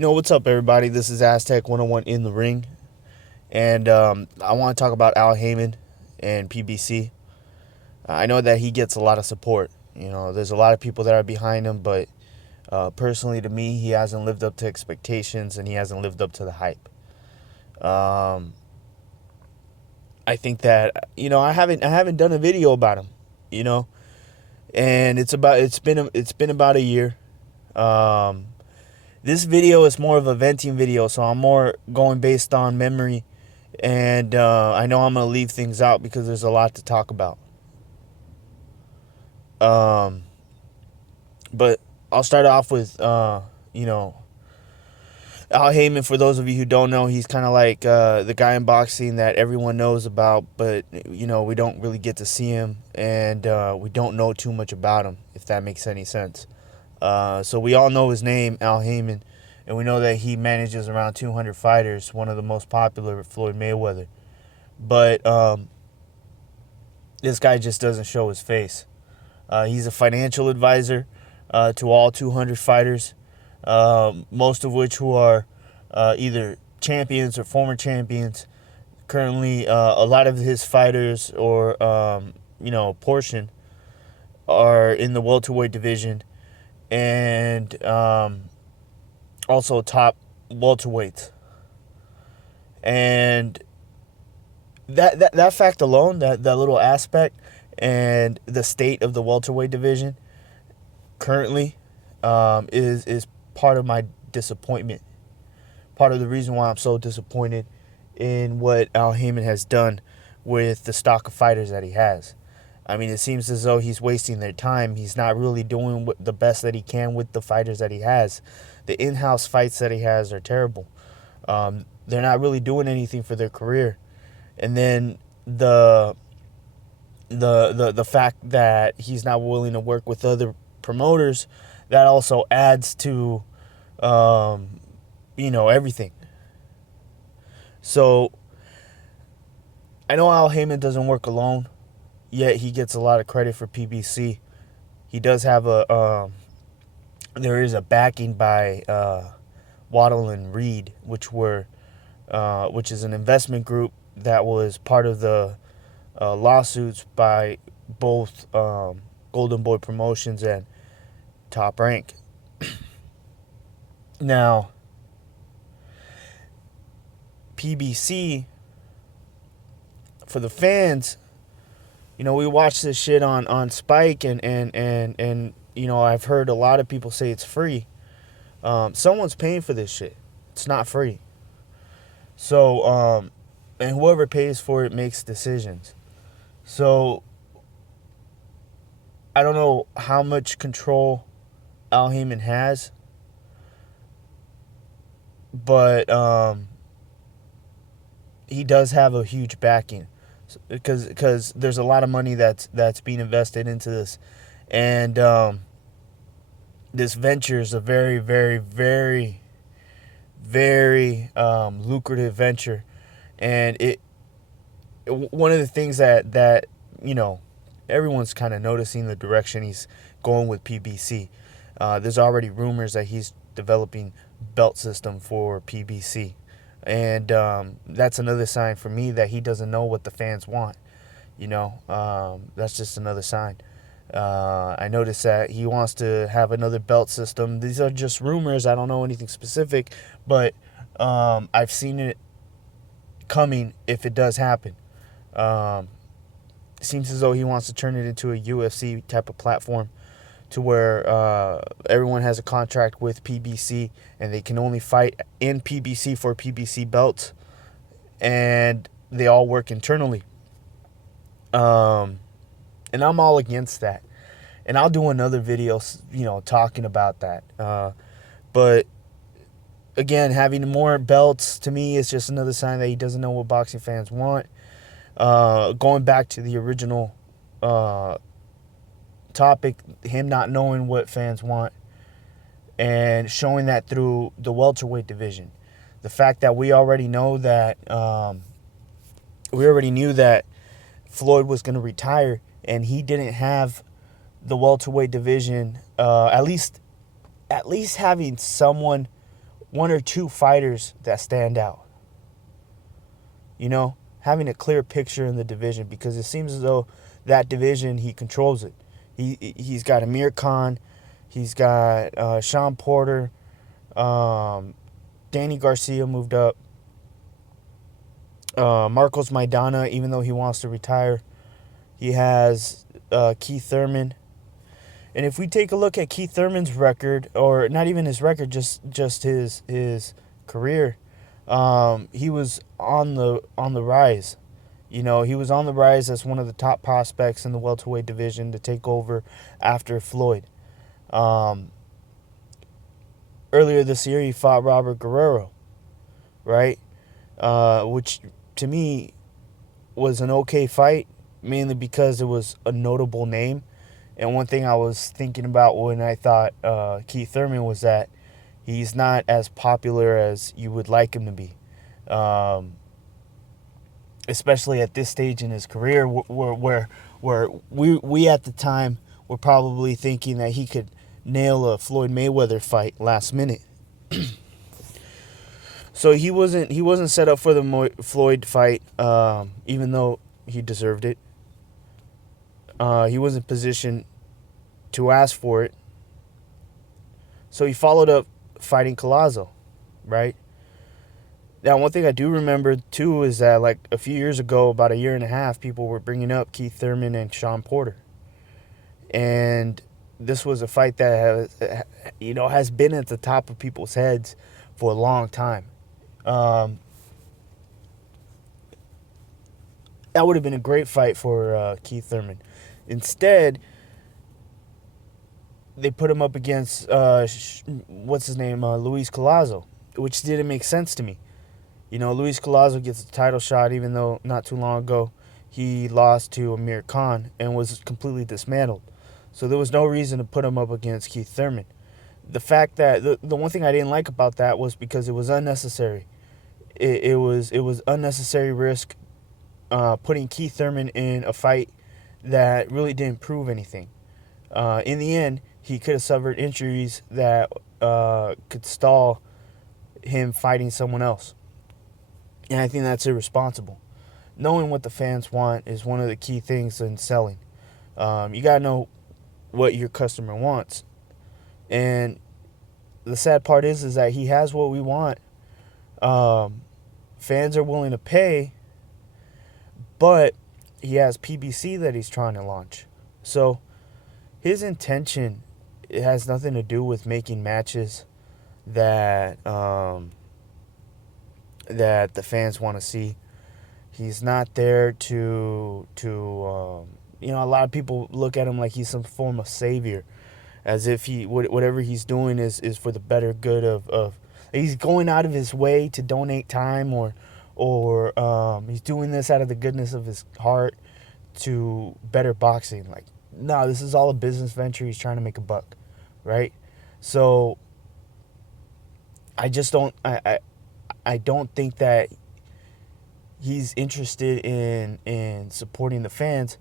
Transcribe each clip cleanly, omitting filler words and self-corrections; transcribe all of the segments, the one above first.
What's up, everybody? This is Aztec 101 in the ring. And I want to talk about Al Haymon and PBC. I know that he gets a lot of support. There's a lot of people that are behind him, but personally to me, he hasn't lived up to expectations and he hasn't lived up to the hype. I think that, I haven't done a video about him, and it's been about a year. This video is more of a venting video, so I'm more going based on memory, and I know I'm going to leave things out because there's a lot to talk about. But I'll start off with, Al Haymon. For those of you who don't know, he's kind of like the guy in boxing that everyone knows about, but, we don't really get to see him, and we don't know too much about him, if that makes any sense. So we all know his name, Al Haymon, and we know that he manages around 200 fighters, one of the most popular, Floyd Mayweather. But this guy just doesn't show his face. He's a financial advisor to all 200 fighters, most of which who are either champions or former champions. Currently, a lot of his fighters, or a portion, are in the welterweight division, and also top welterweights. And that fact alone, that little aspect, and the state of the welterweight division currently is part of my disappointment. Part of the reason why I'm so disappointed in what Al Haymon has done with the stock of fighters that he has. I mean, it seems as though he's wasting their time. He's not really doing the best that he can with the fighters that he has. The in-house fights that he has are terrible. They're not really doing anything for their career. And then the fact that he's not willing to work with other promoters, that also adds to everything. So I know Al Haymon doesn't work alone, yet he gets a lot of credit for PBC. He does have there is a backing by Waddle and Reed, which is an investment group that was part of the lawsuits by both Golden Boy Promotions and Top Rank. Now, PBC, for the fans, we watch this shit on Spike, and I've heard a lot of people say it's free. Someone's paying for this shit. It's not free. So, and whoever pays for it makes decisions. So, I don't know how much control Al Haymon has, but he does have a huge backing, because there's a lot of money that's being invested into this, and this venture is a very, very, very, very lucrative venture, and one of the things that everyone's kind of noticing the direction he's going with PBC. There's already rumors that he's developing belt system for PBC. And that's another sign for me that he doesn't know what the fans want. That's just another sign. I noticed that he wants to have another belt system. These are just rumors. I don't know anything specific, but I've seen it coming if it does happen. It seems as though he wants to turn it into a UFC type of platform, to where everyone has a contract with PBC and they can only fight in PBC for PBC belts, and they all work internally. And I'm all against that. And I'll do another video, talking about that. But again, having more belts, to me, is just another sign that he doesn't know what boxing fans want. Going back to the original topic, him not knowing what fans want, and showing that through the welterweight division. The fact that we already know that knew that Floyd was going to retire, and he didn't have the welterweight division, at least having someone one or two fighters that stand out. You know, having a clear picture in the division, because it seems as though that division, he controls it. He's got Amir Khan, he's got Sean Porter, Danny Garcia moved up, Marcos Maidana, even though he wants to retire. He has Keith Thurman. And if we take a look at Keith Thurman's record, or not even his record, just his career, he was on the rise. You know, he was on the rise as one of the top prospects in the welterweight division to take over after Floyd. Earlier this year, he fought Robert Guerrero, right? Which to me was an okay fight, mainly because it was a notable name. And one thing I was thinking about when I thought Keith Thurman was that he's not as popular as you would like him to be. Especially at this stage in his career, where we at the time were probably thinking that he could nail a Floyd Mayweather fight last minute. So he wasn't set up for the Floyd fight, even though he deserved it. He wasn't positioned to ask for it. So he followed up fighting Collazo, right? Now, one thing I do remember, too, is that, like, a few years ago, about a year and a half, people were bringing up Keith Thurman and Sean Porter. And this was a fight that, has been at the top of people's heads for a long time. That would have been a great fight for Keith Thurman. Instead, they put him up against, Luis Collazo, which didn't make sense to me. You know, Luis Collazo gets a title shot, even though not too long ago he lost to Amir Khan and was completely dismantled. So there was no reason to put him up against Keith Thurman. The fact that the one thing I didn't like about that was because it was unnecessary. It was unnecessary risk putting Keith Thurman in a fight that really didn't prove anything. In the end, he could have suffered injuries that could stall him fighting someone else. And I think that's irresponsible. Knowing what the fans want is one of the key things in selling. You got to know what your customer wants. And the sad part is that he has what we want. Fans are willing to pay, but he has PBC that he's trying to launch. So his intention, it has nothing to do with making matches that that the fans want to see. He's not there to a lot of people look at him like he's some form of savior, as if whatever he's doing is for the better good of he's going out of his way to donate time, or he's doing this out of the goodness of his heart to better boxing. Like, no, this is all a business venture. He's trying to make a buck, right? So I just don't I don't think that he's interested in supporting the fans.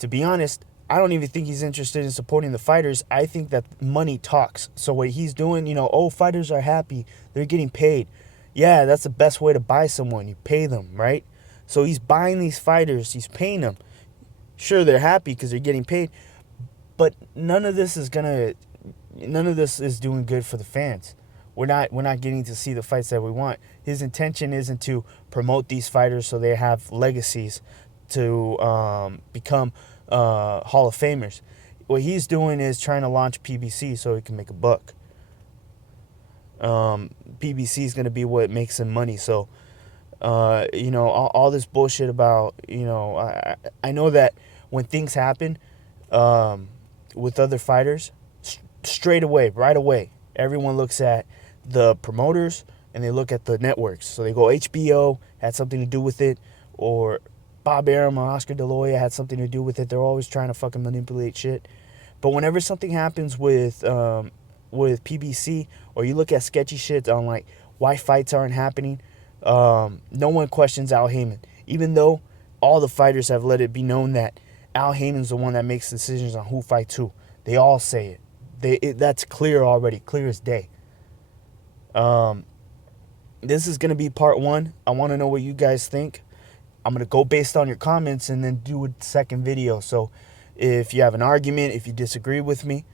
To be honest, I don't even think he's interested in supporting the fighters. I think that money talks. So what he's doing, fighters are happy. They're getting paid. Yeah, that's the best way to buy someone. You pay them, right? So he's buying these fighters. He's paying them. Sure, they're happy because they're getting paid. But none of this is doing good for the fans. We're not getting to see the fights that we want. His intention isn't to promote these fighters so they have legacies to become Hall of Famers. What he's doing is trying to launch PBC so he can make a buck. PBC is going to be what makes him money. So, all this bullshit about, I know that when things happen with other fighters, right away, everyone looks at the promoters and they look at the networks. So they go, HBO had something to do with it, or Bob Arum or Oscar De La Hoya had something to do with it. They're always trying to fucking manipulate shit. But whenever something happens with PBC, or you look at sketchy shit on like why fights aren't happening, no one questions Al Haymon. Even though all the fighters have let it be known that Al Haymon's the one that makes decisions on who fights who. They all say it. That's clear already, clear as day. This is gonna be part one. I want to know what you guys think. I'm gonna go based on your comments and then do a second video. So if you have an argument, if you disagree with me,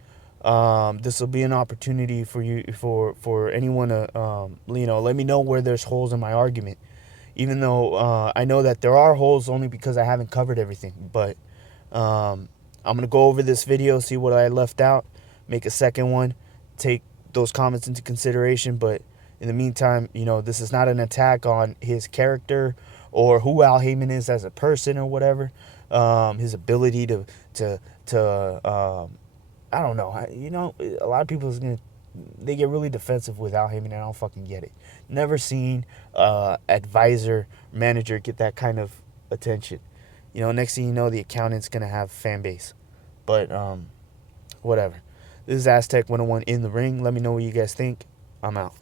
this will be an opportunity for you, for anyone to let me know where there's holes in my argument. Even though I know that there are holes, only because I haven't covered everything. But I'm gonna go over this video, see what I left out, make a second one, take those comments into consideration. But in the meantime, this is not an attack on his character or who Al Haymon is as a person or whatever. His ability to I don't know. A lot of people they get really defensive with Al Haymon, and I don't fucking get it. Never seen advisor, manager get that kind of attention. Next thing you know, the accountant's gonna have fan base. But whatever. This is Aztec 101 in the ring. Let me know what you guys think. I'm out.